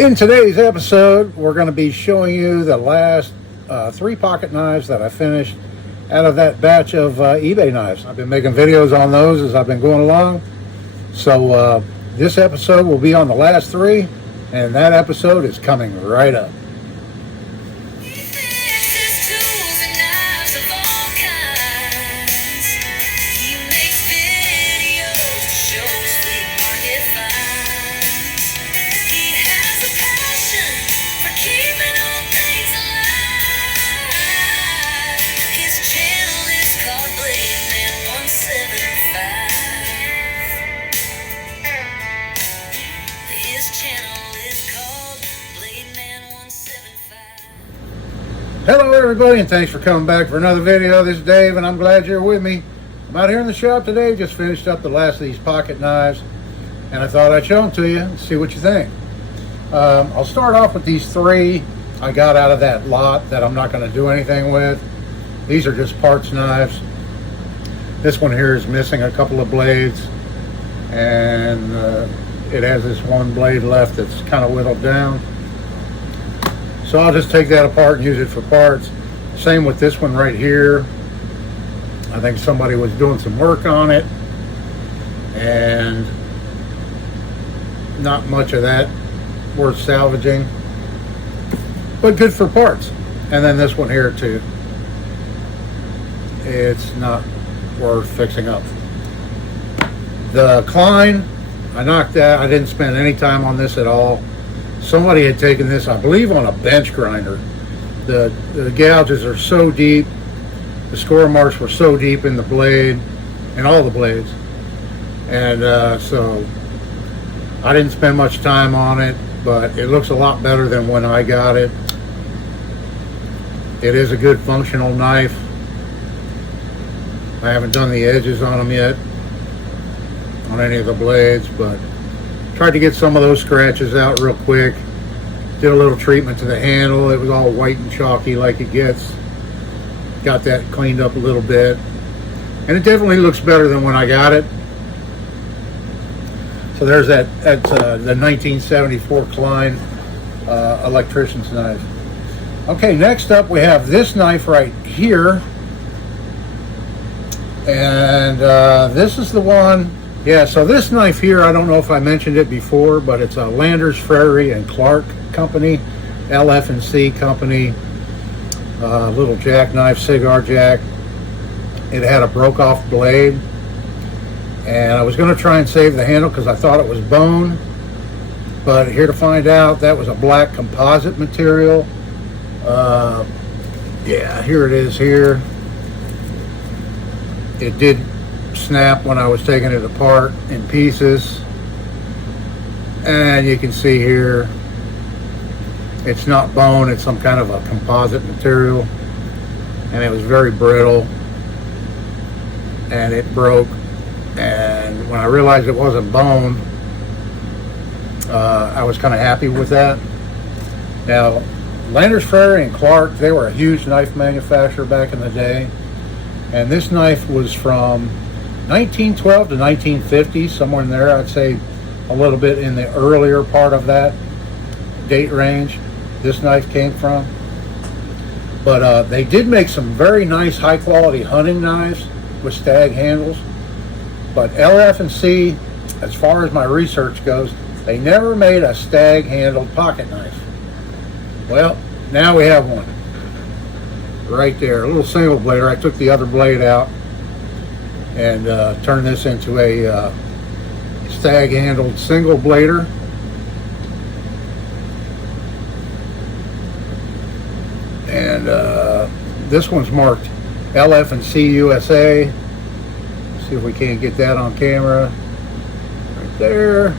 In today's episode, we're going to be showing you the last 3 pocket knives that I finished out of that batch of eBay knives. I've been making videos on those as I've been going along. So this episode will be on the last 3, and that episode is coming right up. Hello everybody, and thanks for coming back for another video. This is Dave, and I'm glad you're with me. I'm out here in the shop today, just finished up the last of these pocket knives, and I thought I'd show them to you and see what you think. I'll start off with these 3 I got out of that lot that I'm not going to do anything with. These are just parts knives. This one here is missing a couple of blades, and it has this one blade left that's kind of whittled down. So I'll just take that apart and use it for parts. Same with this one right here. I think somebody was doing some work on it, and not much of that worth salvaging, but good for parts. And then this one here too. It's not worth fixing up. The Klein, I knocked that. I didn't spend any time on this at all. Somebody had taken this, I believe, on a bench grinder. The gouges are so deep, the score marks were so deep in the blade, and all the blades. And so I didn't spend much time on it, but it looks a lot better than when I got it. It is a good functional knife. I haven't done the edges on them yet, on any of the blades, but tried to get some of those scratches out real quick. Did a little treatment to the handle. It was all white and chalky like it gets. Got that cleaned up a little bit. And it definitely looks better than when I got it. So there's the 1974 Klein electrician's knife. Okay, next up we have this knife right here. And this is the one. Yeah, so this knife here, I don't know if I mentioned it before, but it's a Landers, Frary and Clark company, LFNC company, little jackknife, cigar jack. It had a broke off blade, and I was going to try and save the handle because I thought it was bone, but here to find out that was a black composite material. Yeah, here it is here. It did snap when I was taking it apart in pieces, and you can see here it's not bone, it's some kind of a composite material, and it was very brittle, and it broke. And when I realized it wasn't bone, I was kind of happy with that. Now, Landers, Frary and Clark, they were a huge knife manufacturer back in the day, and this knife was from 1912 to 1950, somewhere in there. I'd say a little bit in the earlier part of that date range this knife came from. But they did make some very nice high quality hunting knives with stag handles. But LFNC, as far as my research goes, they never made a stag handled pocket knife. Well, now we have one right there, a little single blader. I took the other blade out and turn this into a stag handled single blader. And this one's marked LFNC USA. See if we can't get that on camera. Right there.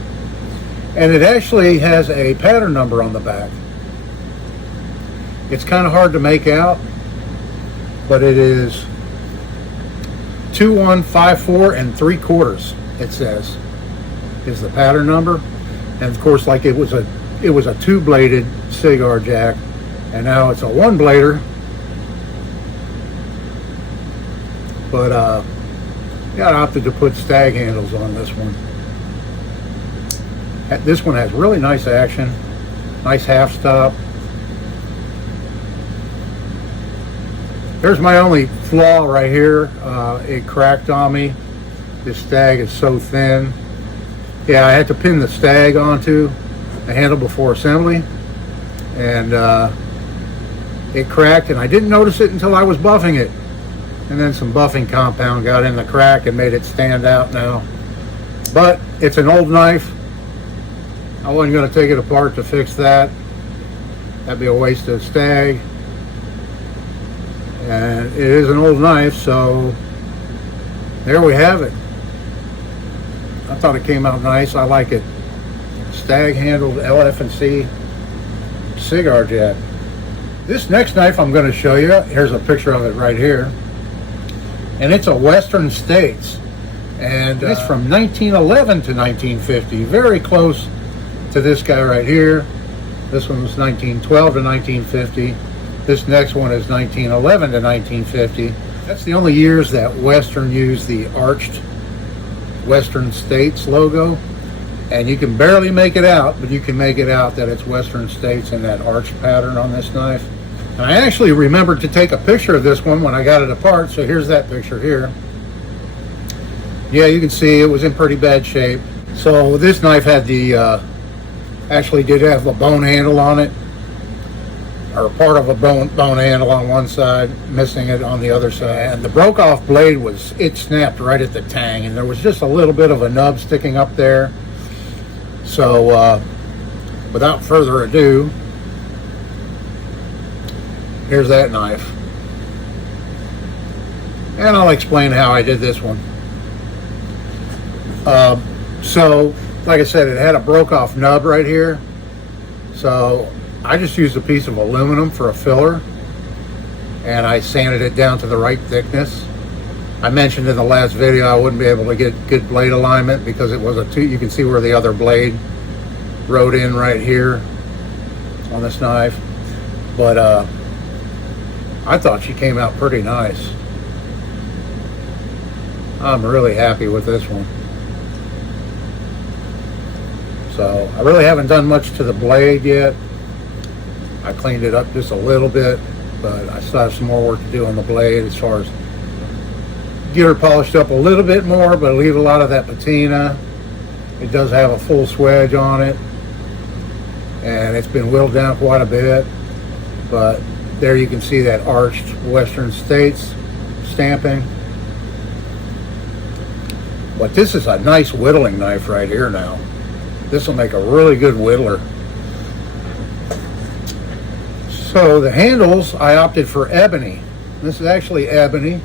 And it actually has a pattern number on the back. It's kind of hard to make out, but it is 2154 3/4, it says, is the pattern number. And of course, like it was a 2-bladed cigar jack, and now it's a 1-blader. But yeah, I opted to put stag handles on this one. This one has really nice action. Nice half stop. There's my only flaw right here. It cracked on me. This stag is so thin. Yeah, I had to pin the stag onto the handle before assembly, and it cracked, and I didn't notice it until I was buffing it. And then some buffing compound got in the crack and made it stand out now. But it's an old knife. I wasn't going to take it apart to fix that. That'd be a waste of stag. And it is an old knife, so there we have it. I thought it came out nice. I like it. Stag handled LFNC cigar jack. This next knife I'm going to show you, here's a picture of it right here. And it's a Western States. And it's from 1911 to 1950. Very close to this guy right here. This one was 1912 to 1950. This next one is 1911 to 1950. That's the only years that Western used the arched Western States logo. And you can barely make it out, but you can make it out that it's Western States in that arched pattern on this knife. And I actually remembered to take a picture of this one when I got it apart, so here's that picture here. Yeah, you can see it was in pretty bad shape. So this knife had the, actually did have a bone handle on it, or part of a bone handle on one side, missing it on the other side. And the broke off blade it snapped right at the tang, and there was just a little bit of a nub sticking up there. So without further ado, here's that knife. And I'll explain how I did this one. So, like I said, it had a broke off nub right here. So I just used a piece of aluminum for a filler, and I sanded it down to the right thickness. I mentioned in the last video I wouldn't be able to get good blade alignment because it was you can see where the other blade rode in right here on this knife. But I thought she came out pretty nice. I'm really happy with this one. So I really haven't done much to the blade yet. I cleaned it up just a little bit, but I still have some more work to do on the blade as far as get her polished up a little bit more, but leave a lot of that patina. It does have a full swedge on it, and it's been whittled down quite a bit. But there you can see that arched Western States stamping. But this is a nice whittling knife right here now. This will make a really good whittler. So the handles, I opted for ebony. This is actually ebony,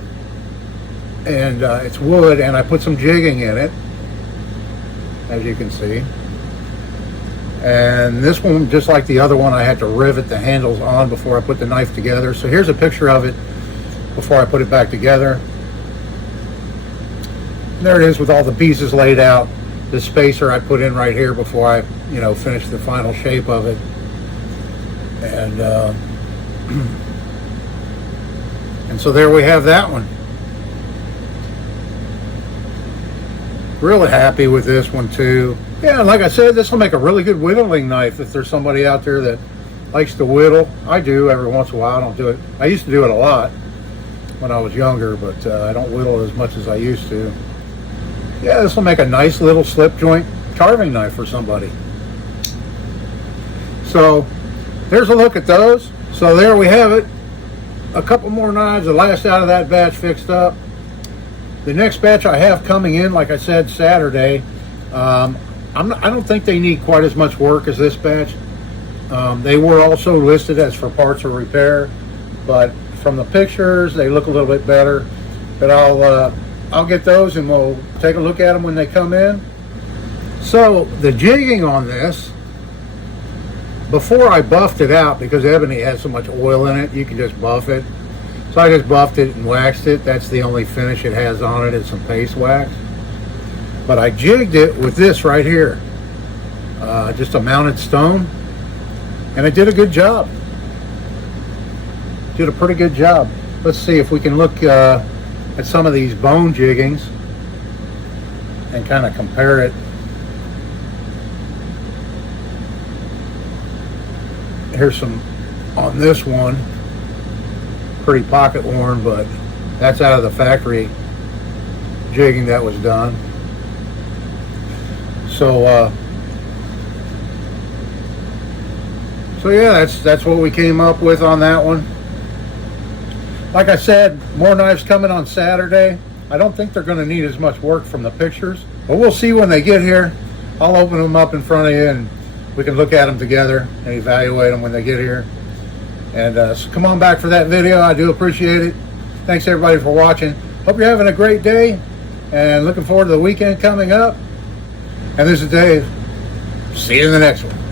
and it's wood, and I put some jigging in it, as you can see. And this one, just like the other one, I had to rivet the handles on before I put the knife together. So here's a picture of it before I put it back together. There it is with all the pieces laid out. The spacer I put in right here before I, finished the final shape of it. And and so there we have that one. Really happy with this one too. Yeah, like I said, this will make a really good whittling knife if there's somebody out there that likes to whittle. I do every once in a while. I don't do it. I used to do it a lot when I was younger, but I don't whittle as much as I used to. Yeah, this will make a nice little slip joint carving knife for somebody. So there's a look at those. So there we have it. A couple more knives, the last out of that batch fixed up. The next batch I have coming in, like I said, Saturday. I don't think they need quite as much work as this batch. They were also listed as for parts or repair, but from the pictures, they look a little bit better. But I'll get those and we'll take a look at them when they come in. So the jigging on this, before I buffed it out, because ebony has so much oil in it, you can just buff it. So I just buffed it and waxed it. That's the only finish it has on it, is some paste wax. But I jigged it with this right here, just a mounted stone, and it did a good job. Did a pretty good job. Let's see if we can look at some of these bone jiggings and kind of compare it. Here's some on this one, pretty pocket worn, but that's out of the factory jigging that was done. So yeah, that's what we came up with on that one. Like I said, more knives coming on Saturday. I don't think they're going to need as much work from the pictures, but we'll see when they get here. I'll open them up in front of you and we can look at them together and evaluate them when they get here. And so come on back for that video. I do appreciate it. Thanks everybody for watching. Hope you're having a great day and looking forward to the weekend coming up. And this is Dave. See you in the next one.